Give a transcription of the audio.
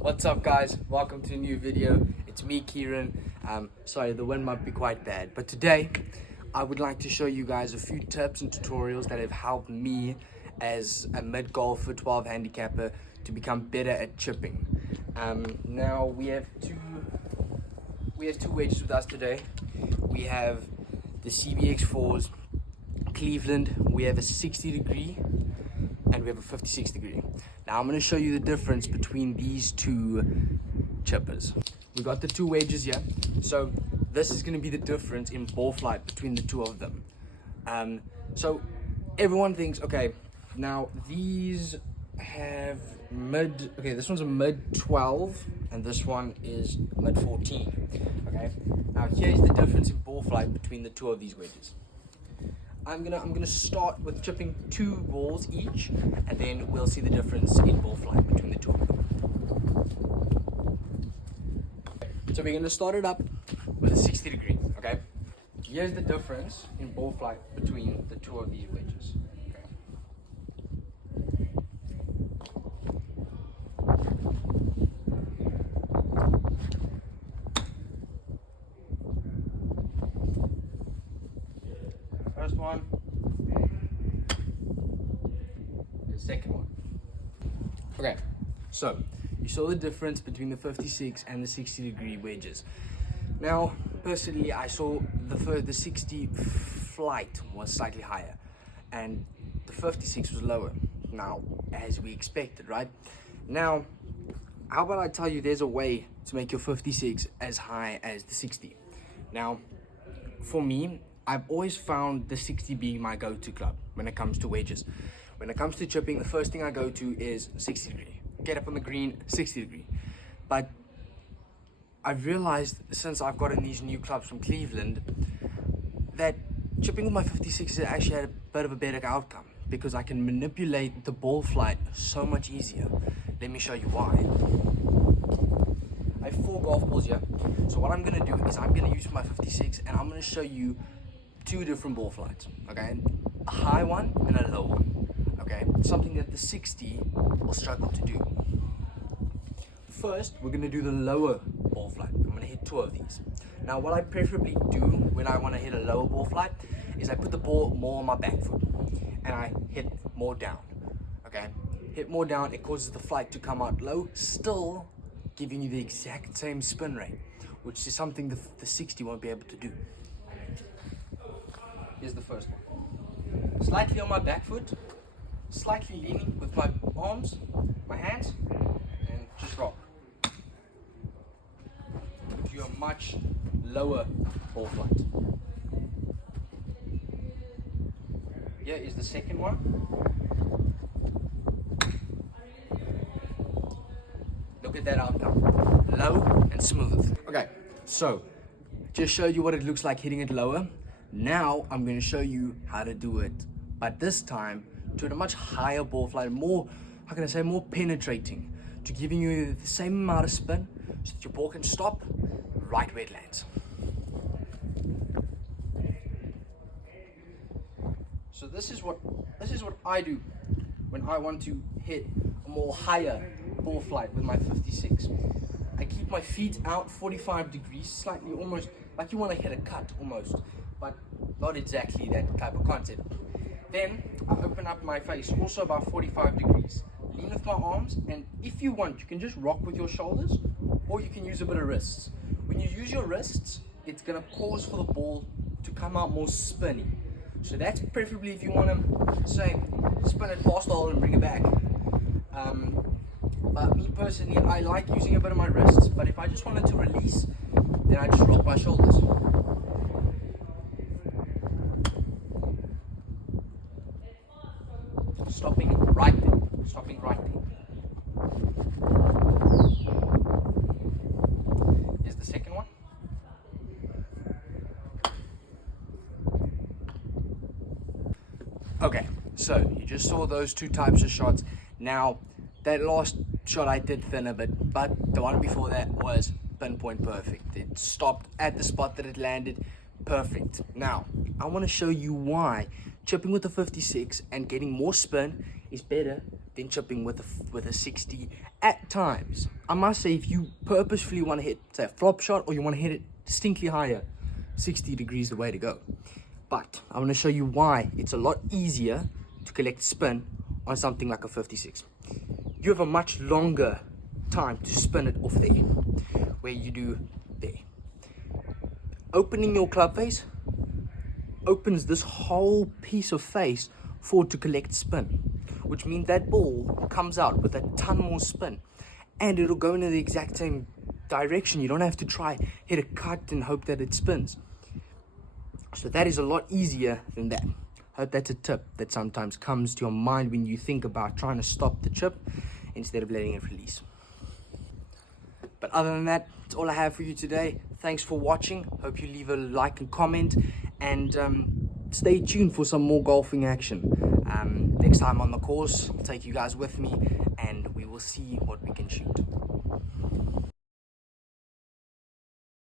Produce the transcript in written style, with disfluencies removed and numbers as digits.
What's up guys, welcome to a new video. It's me, Kieran. Sorry, the wind might be quite bad, but today I would like to show you guys a few tips and tutorials that have helped me as a mid-golfer 12 handicapper to become better at chipping. Now we have two wedges with us today. We have the CBX4s Cleveland. We have a 60 degree and we have a 56 degree. Now I'm going to show you the difference between these two chippers. We got the two wedges here, so this is going to be the difference in ball flight between the two of them. So everyone thinks, okay, now these have this one's a mid 12 and this one is mid 14. Okay, now here's the difference in ball flight between the two of these wedges. I'm gonna start with chipping two balls each, and then we'll see the difference in ball flight between the two of them. So we're gonna start it up with a 60 degree. Okay, here's the difference in ball flight between the two of these wedges. First one, the second one. Okay, so you saw the difference between the 56 and the 60 degree wedges. Now, personally, I saw the 60 flight was slightly higher and the 56 was lower. Now, as we expected, right? Now, how about I tell you there's a way to make your 56 as high as the 60. Now, for me, I've always found the 60 being my go-to club when it comes to wedges. When it comes to chipping, the first thing I go to is 60 degree. Get up on the green, 60 degree. But I've realized since I've gotten these new clubs from Cleveland that chipping with my 56 has actually had a bit of a better outcome because I can manipulate the ball flight so much easier. Let me show you why. I have 4 golf balls here. So what I'm gonna do is I'm gonna use my 56 and I'm gonna show you 2 different ball flights, okay? A high one and a low one, okay? Something that the 60 will struggle to do. First, we're gonna do the lower ball flight. I'm gonna hit 2 of these. Now, what I preferably do when I wanna hit a lower ball flight is I put the ball more on my back foot and I hit more down, okay? Hit more down, it causes the flight to come out low, still giving you the exact same spin rate, which is something the 60 won't be able to do. Here's the first one. Slightly on my back foot, slightly leaning with my arms, my hands, and just rock. Gives you a much lower ball flight. Here is the second one. Look at that outcome. Low and smooth. Okay, so just showed you what it looks like hitting it lower. Now I'm going to show you how to do it, but this time to a much higher ball flight, more, how can I say, more penetrating, to giving you the same amount of spin so that your ball can stop right where it lands. So this is what I do when I want to hit a more higher ball flight with my 56. I keep my feet out 45 degrees, slightly almost like you want to hit a cut almost, but not exactly that type of concept. Then I open up my face also about 45 degrees, lean with my arms, and if you want, you can just rock with your shoulders, or you can use a bit of wrists. When you use your wrists, it's going to cause for the ball to come out more spinny. So that's preferably if you want to, say, spin it past the hole and bring it back. But me personally, I like using a bit of my wrists, but if I just wanted to release, then I just rock my shoulders. Stopping right there. Stopping right there. Here's the second one. Okay, so you just saw those 2 types of shots. Now, that last shot I did thin a bit, but the one before that was pinpoint perfect. It stopped at the spot that it landed. Perfect. Now, I want to show you why chipping with the 56 and getting more spin is better than chipping with a 60 at times. I must say, if you purposefully want to hit, say, a flop shot, or you want to hit it distinctly higher, 60 degrees is the way to go. But I want to show you why it's a lot easier to collect spin on something like a 56. You have a much longer time to spin it off there, where you do there. Opening your club face opens this whole piece of face for it to collect spin, which means that ball comes out with a ton more spin, and it'll go in the exact same direction. You don't have to try hit a cut and hope that it spins. So that is a lot easier than that. Hope that's a tip that sometimes comes to your mind when you think about trying to stop the chip instead of letting it release. But other than that, that's all I have for you today. Thanks for watching. Hope you leave a like and comment, and stay tuned for some more golfing action. Next time on the course, I'll take you guys with me, and we will see what we can shoot.